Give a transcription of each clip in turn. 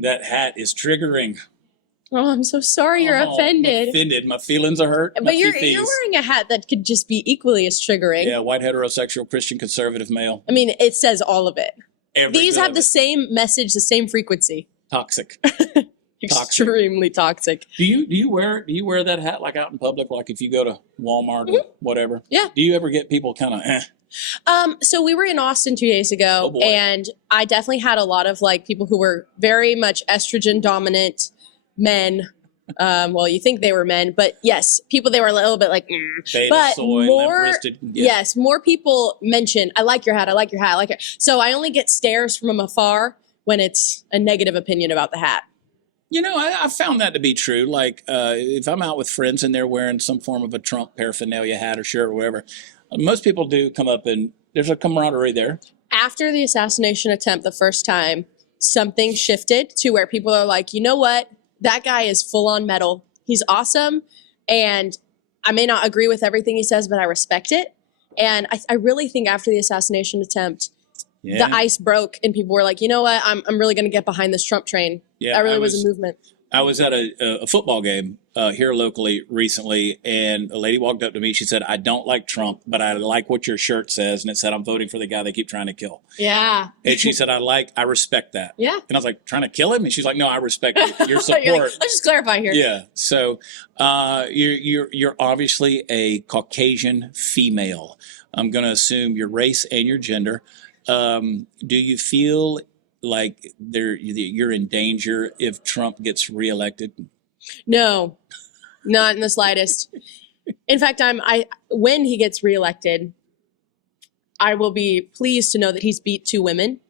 That hat is triggering. Oh, I'm so sorry you're offended. I'm offended. My feelings are hurt. But you're wearing a hat that could just be equally as triggering. Yeah, white heterosexual Christian conservative male. I mean, it says all of it. These have the it. same message, the same frequency. Toxic. Extremely toxic. Do you wear that hat like out in public, like if you go to Walmart or whatever? Yeah. Do you ever get people kind of So we were in Austin 2 days ago, and I definitely had a lot of like people who were very much estrogen dominant men. Well, you think they were men, but yes, people, they were a little bit like, beta, but soy, more, yes, more people mention, I like your hat, I like your hat, I like it. So I only get stares from afar when it's a negative opinion about the hat. You know, I found that to be true. Like, if I'm out with friends and they're wearing some form of a Trump paraphernalia hat or shirt or whatever, most people do come up and there's a camaraderie there. After the assassination attempt the first time, something shifted to where people are like, you know what? That guy is full on metal. He's awesome. And I may not agree with everything he says, but I respect it. And I really think after the assassination attempt, the ice broke and people were like, you know what? I'm really going to get behind this Trump train. Yeah, that really was a movement. I was at a football game here locally recently, and a lady walked up to me. She said, I don't like Trump, but I like what your shirt says. And it said, I'm voting for the guy they keep trying to kill. Yeah. And she said, I respect that. Yeah. And I was like, trying to kill him? And she's like, no, I respect your support. Like, let's just clarify here. Yeah. So you're obviously a Caucasian female. I'm going to assume your race and your gender. Do you feel like you're in danger if Trump gets reelected? No, not in the slightest. In fact, when he gets reelected, I will be pleased to know that he's beat 2 women.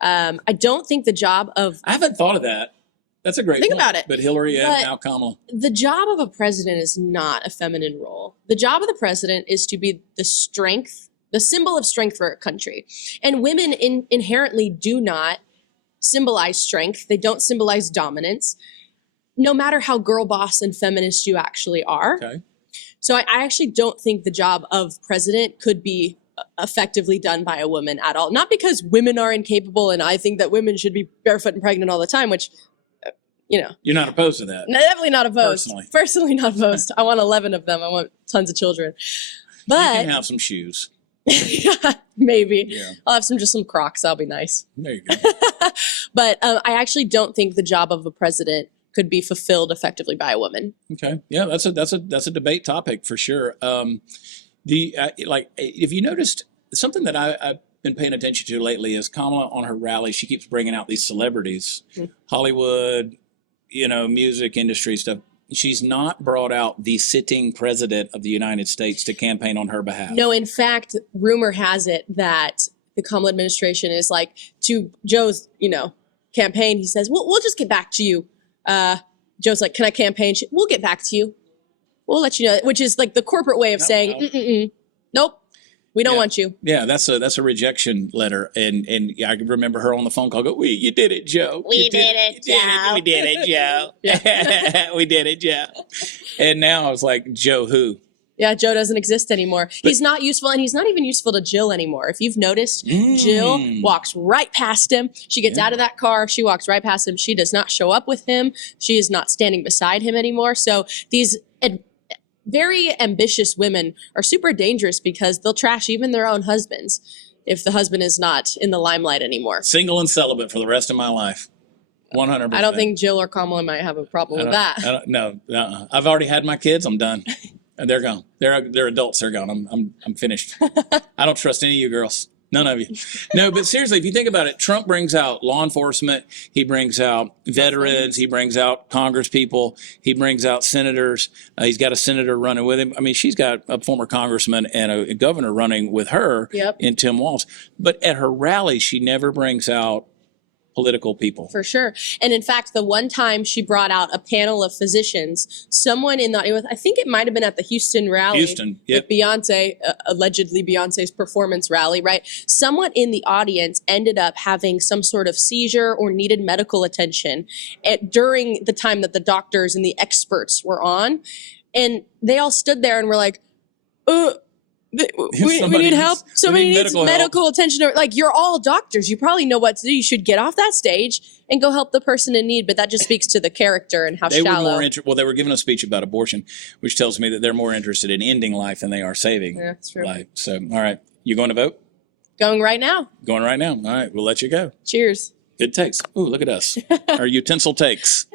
I don't think the job of... I haven't thought of that. That's a great Think point. about it. But Hillary and now Kamala. The job of a president is not a feminine role. The job of the president is to be the strength, the symbol of strength for a country. And women inherently do not symbolize strength. They don't symbolize dominance, no matter how girl boss and feminist you actually are. Okay. So I actually don't think the job of president could be effectively done by a woman at all. Not because women are incapable and I think that women should be barefoot and pregnant all the time, which, you know. You're not opposed to that? Definitely not opposed. Personally not opposed. I want 11 of them. I want tons of children. But you can have some shoes. Maybe. Yeah. I'll have some Crocs. That'll be nice. There you go. But I actually don't think the job of a president could be fulfilled effectively by a woman. Okay. Yeah, that's a debate topic for sure. If you noticed, something that I've been paying attention to lately is Kamala on her rally. She keeps bringing out these celebrities, Hollywood, music industry stuff. She's not brought out the sitting president of the United States to campaign on her behalf. No, in fact, rumor has it that the Kamala administration is like, to Joe's, campaign, he says, we'll just get back to you. Joe's like, can I campaign? We'll get back to you. We'll let you know, which is like the corporate way of saying, nope, we don't want you. Yeah, that's a rejection letter. And I remember her on the phone call, you did it, Joe. We did it, Joe. We did it, Joe. We did it, Joe. And now I was like, Joe who? Yeah, Joe doesn't exist anymore. He's not useful, and he's not even useful to Jill anymore. If you've noticed, Jill walks right past him. She gets out of that car. She walks right past him. She does not show up with him. She is not standing beside him anymore. So these very ambitious women are super dangerous because they'll trash even their own husbands if the husband is not in the limelight anymore. Single and celibate for the rest of my life. 100%. I don't think Jill or Kamala might have a problem with that. No. I've already had my kids. I'm done. They're gone. They're adults. They're gone. I'm finished. I don't trust any of you girls. None of you. No, but seriously, if you think about it, Trump brings out law enforcement. He brings out veterans. He brings out Congress people. He brings out senators. He's got a senator running with him. I mean, she's got a former congressman and a governor running with her in Tim Walz. But at her rally, she never brings out political people. For sure. And in fact, the one time she brought out a panel of physicians, someone in the, I think it might have been at the Houston rally. Houston, yep. With Beyonce, allegedly Beyonce's performance rally, right? Someone in the audience ended up having some sort of seizure or needed medical attention during the time that the doctors and the experts were on. And they all stood there and were like, We Somebody need help. needs- Somebody we need needs medical medical attention. Or, like, you're all doctors. You probably know what to do. You should get off that stage and go help the person in need. But that just speaks to the character and how They were shallow. more well, they were giving a speech about abortion, which tells me that they're more interested in ending life than they are saving Yeah, that's true. life. So, all right. You going to vote? Going right now. Going right now. All right. We'll let you go. Cheers. Good takes. Ooh, look at us. Our utensil takes.